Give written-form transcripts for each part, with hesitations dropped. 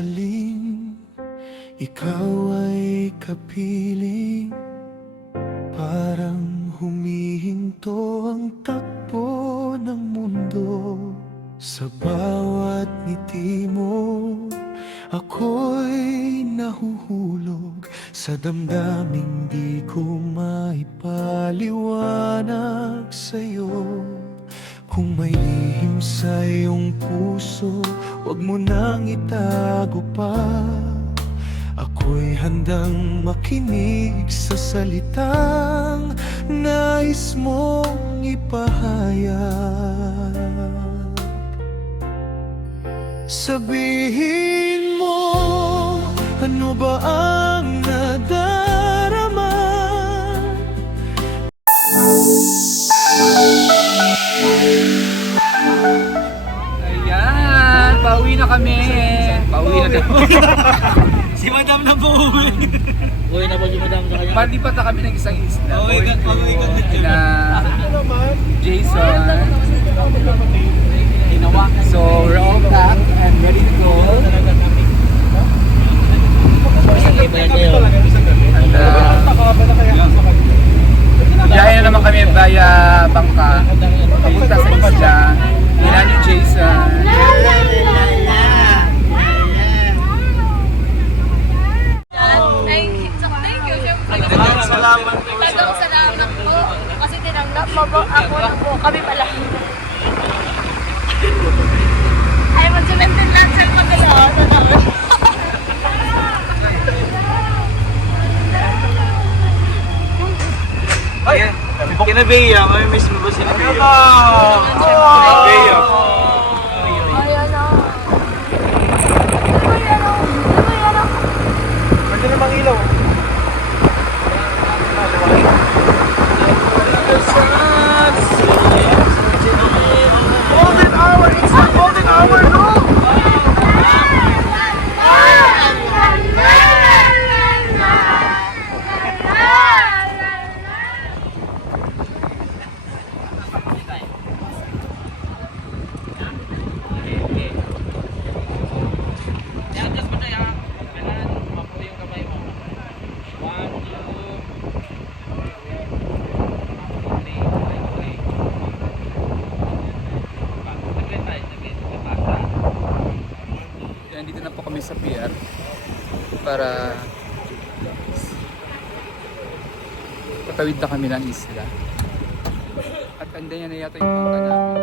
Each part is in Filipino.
sandaling ikaw ay kapiling, parang humihinto ang takbo ng mundo. Sa bawat ngiti mo, ako'y nahuhulog sa damdaming di ko maipaliwanag sa'yo. Kung may lihim sa iyong puso, huwag mo nang itago pa. Ako'y handang makinig sa salitang nais mong ipahayag. Sabihin mo, ano ba ang nadarama? Ayan, pauwi na kami. Pauwi na kami. Si Madam na po uwi. Uwi na po si Madam sa kanya. Palipat na kami ng isang isla. Pauwi ka Na Jason. So we're all packed and ready to go. Sige ba yan kayo? And biyahe na naman kami via bangka. Papunta sa isla. Nila ni Jason. Thank you, syempre. Tagang salamat po. Kasi tinanggap mo po ako na po. Kami pala. Ay, magsumentin lang sa magalaw. Kinabeya, may miss mo ba si Kinabeya? Ayan na. Ayan na. Ayan na. Pwede namang ilaw. Golden hour! It's the golden hour, no? Dito na po kami sa pier para patawid na kami ng isla. At andan na yata yung bangka namin.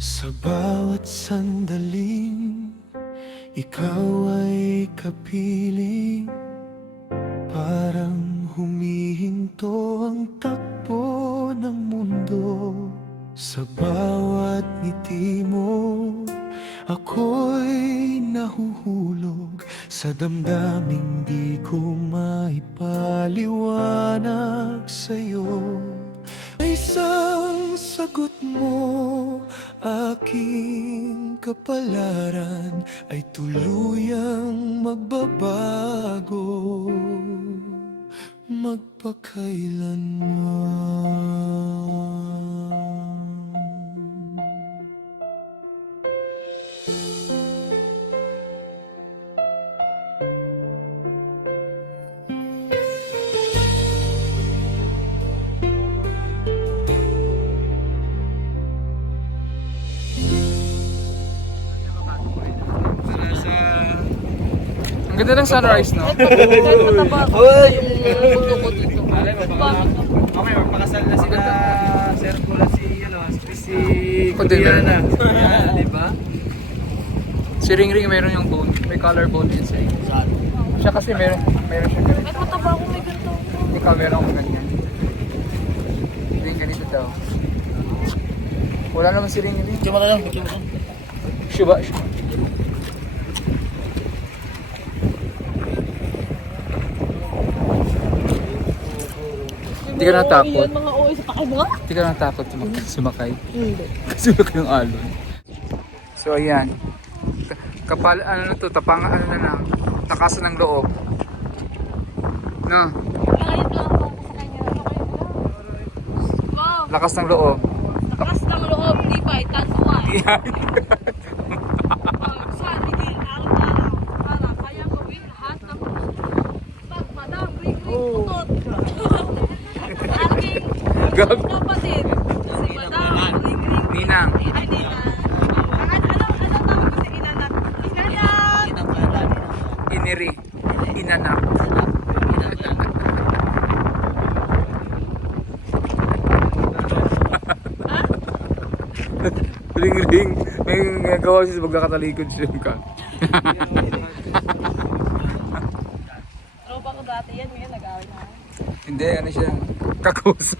Sa bawat sandaling ikaw ay kapiling, Parang humihinto ang takbo ng mundo. Sa bawat ngiti mo, ako'y nahuhulog sa damdaming di ko maipaliwanag sa'yo. Isang sagot mo, aking kapalaran ay tuluyang magbabago magpakailanman. Ang ganda ng sunrise, no? Okay, magpakasal na sila. Sir Kula si Container na. Diba? Si Ring Ring meron yung bone, may collar bone din siya. Siya kasi meron siya ganito. Ay, mataba ako may ganito. Ikaw meron akong ganyan. Hindi ganito daw. Wala naman si Ring Ring. Cuma ka lang, cuma ka. Shuba. Hindi ka natakot? Mga OA sa pakay mo? Hindi ka natakot sumakay? Hindi. Kasi sumakay yung alon. So ayan. Kapal, ano na to, tapang, ano na na, takasan ng loob. No, Ayun lang ako sa kanya. Wow, lakas ng loob. takas ng loob, di ba? Itantuan. Saan, hindi, araw-araw. Para kaya gawin lahat ng pag madam, ring-ring, putot. Aking Gag. kapatid. Si madam, ring-ring. Ninang. Ay, Ninang. Ano tawag ko sa inanak? Inanak! Iniri. Inanak. Ring-ring. May nagawa siya sa pagkakatalikod siya ka. Tropa ko dati yan, ngayon nag-away na ako. Hindi, ano siya? Kakusa.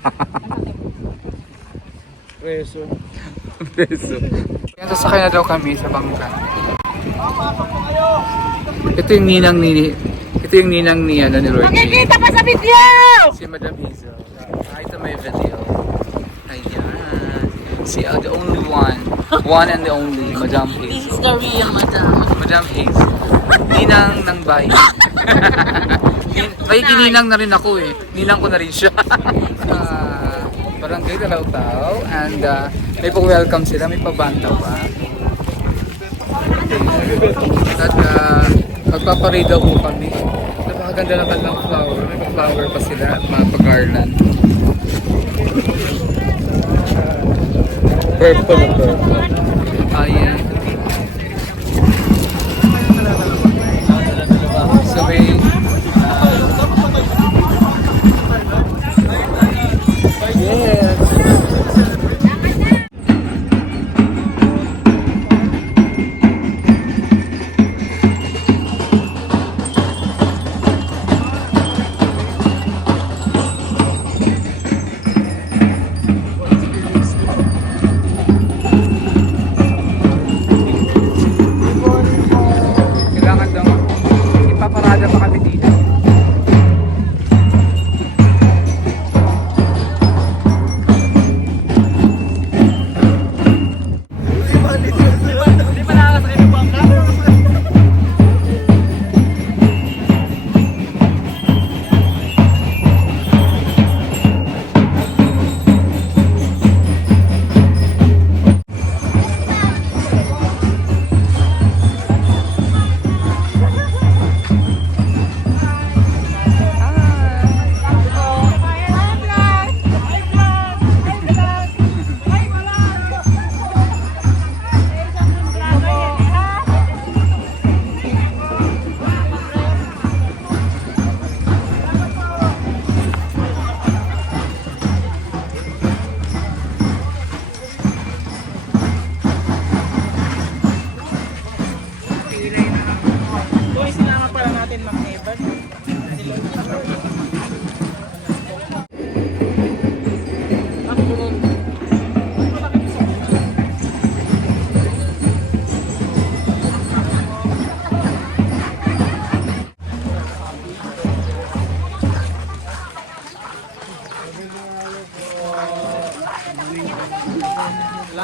Preso. Peso. Yan, sasakay na daw kami sa bangka. Ito yung ninang ni... Ito yung ninang ni, ano, ni Lord. Makikita pa sa video! Si Madam Hazel. Hi to my video. Ayan. Si the only one. One and the only. Madam This is Hazel. the real madam. Madam Hazel. Ninang ng bayan. May kininang na rin ako eh. Ninang ko na rin siya. Barangay Talaw-Taw. And may pag-welcome sila. May pabantaw pa. At magpaparade daw po kami. Napakaganda naman ng flower. May pa-flower pa sila at mga pa-garland. Purple. Ayan. So may... Yes!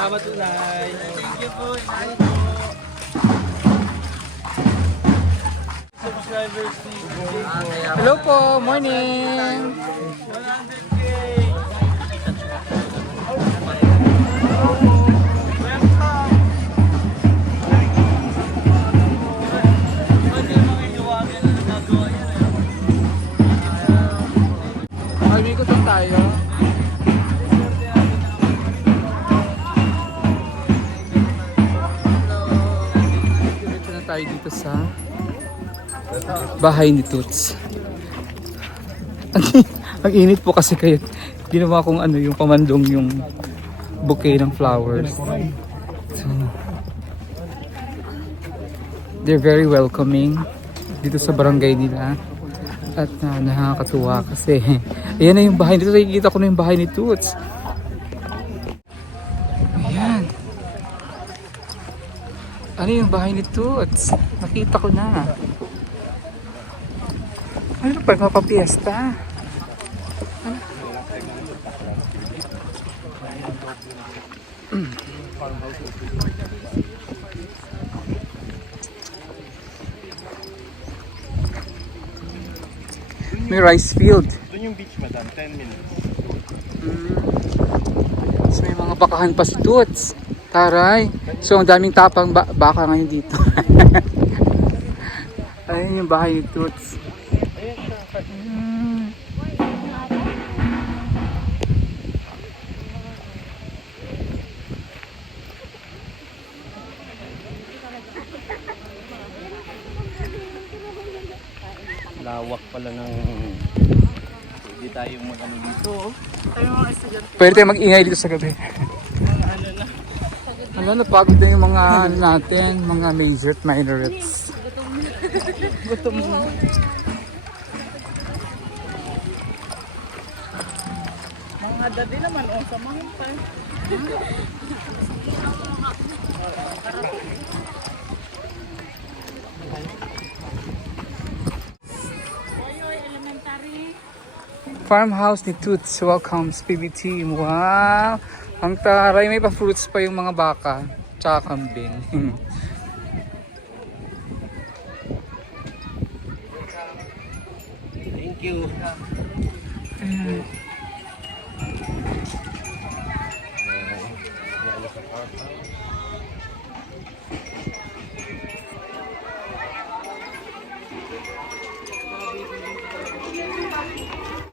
Salamat po, Nay. Thank you po, Nay. Subscribers ni Hello po, morning! 100K. Ay, may ikot lang tayo. Dito na tayo dito sa bahay ni Toots. Ang init po kasi kayo. Ginawa kong ano yung pamandong yung bouquet ng flowers. So, they're very welcoming dito sa barangay nila. At nakakatuwa kasi ayan na yung bahay nito. Nakikita ko na yung bahay ni Toots. Ayan. Ano yung bahay ni Toots? Nakita ko na. Ano pa? Mapapiesta. May rice field. Doon yung beach, madam. 10 minutes. So may mga bakahan pa si Toots. Taray. So ang daming tapang baka ngayon dito. Ayun yung bahay ni Toots. Lawak pala ng... Hindi tayo mag-ano dito. Pwede tayo mag-ingay dito sa gabi. Ano, napagod na yung mga ano natin, mga major at minorates. Gutom mo. Mga dadi naman, o samahan pa. Farmhouse ni Toots welcomes PB team. Wow! Ang taray, may pa-fruits pa yung mga baka. Tsaka kambing. Thank you.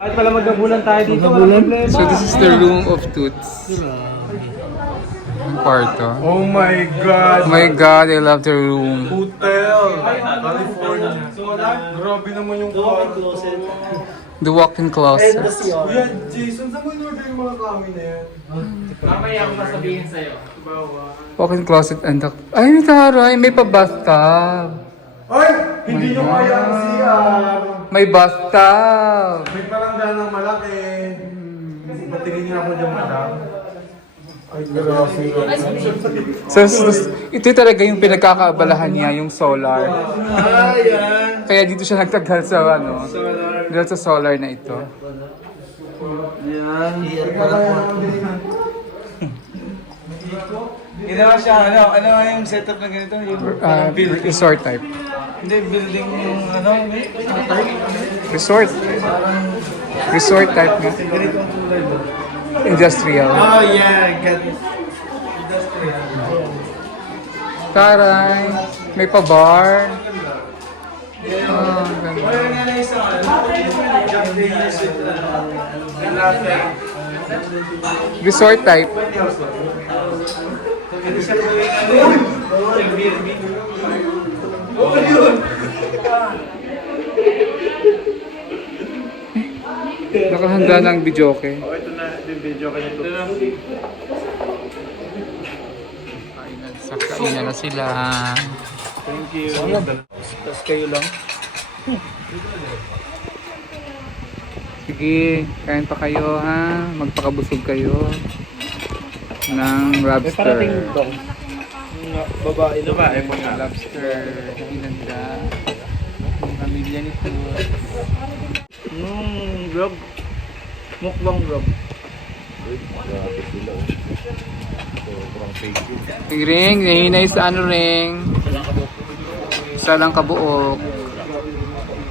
At pala magkabulan tayo dito. So this is the room of Toots. Ang kwarto. Oh my God! Oh my God, I love the room. Hotel! California. Grabe naman yung kwarto. The walk-in closet. Kuya Jason, saan mo in-order yung mga kami na yan? Mamaya ako masabihin sa'yo. Walk-in closet and the... Ay, may taray, may pa-bathtub. Ay! Hindi nyo kaya ang CR! May bathtub. May palangganang malaki. Patingin niya ako dyan, madam. Ay, grabe. So, ito talaga yung pinagkakaabalahan niya, yung solar. Ah, yan! Kaya dito siya nagtagal sa ano, dito sa solar na ito. Yan. Ginawa siya, ano yung setup na ganito? Yung Resort type. hindi, building yung ano, Resort. Resort type nga. ganito ang kulay doon. Industrial. Oh yeah, got it. Taray. May pa-bar. Oh, ganda. Resort type. Nakahanda ng videoke. Oh, ito na yung video kanya to. Kainan na sila. Thank you. Tapos kayo lang. Sige, kain pa kayo ha. Magpakabusog kayo ng lobster. Babae na ba? Eh, mga Lobster. Ginanda. Yung pamilya nito. Vlog. Mukbang vlog. grabe sila. Ring, nahinay sa ano ring. Isa lang kabuok.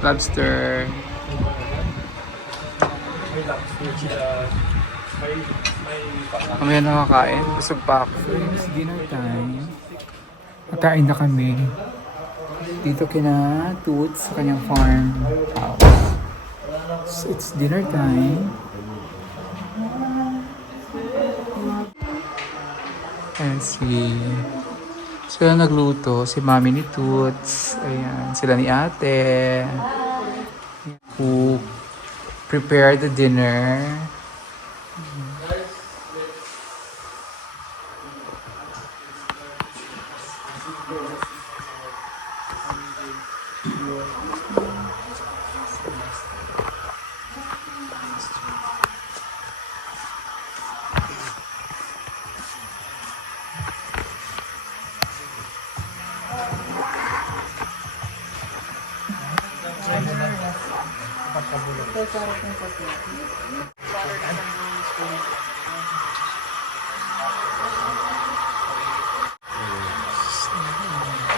Lobster. Mamaya nakakain. Busog pa ako. It's dinner time. Nakain na kami. Dito kina Toots sa kanyang farm house. So it's dinner time. And si sila nagluto, si mami ni Toots, ayan, sila ni ate who prepared the dinner.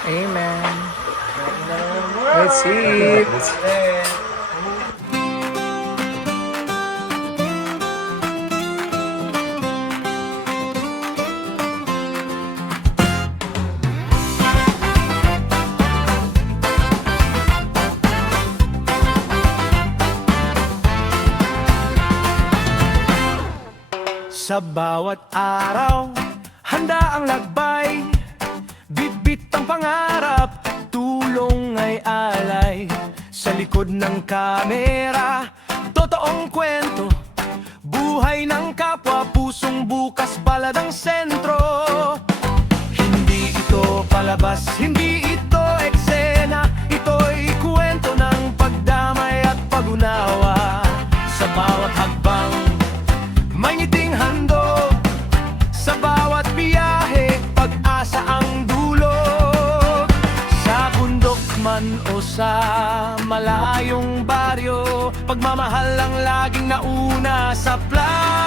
Amen. Let's eat. Sa bawat araw, handa ang lagbay, bitbit ang pangarap, tulong ay alay. Sa likod ng kamera, totoong kwento, buhay ng kapwa, pusong bukas palad ang sentro. Hindi ito palabas, hindi ito eksena, ito'y kwento ng pagdamay at pag-unawa. Sa bawat hakbang, may ngiting handog, sa bawat biyahe, pag-asa ang dulog. Sa bundok man o sa malayong baryo, pagmamahal ang laging nauna sa plano.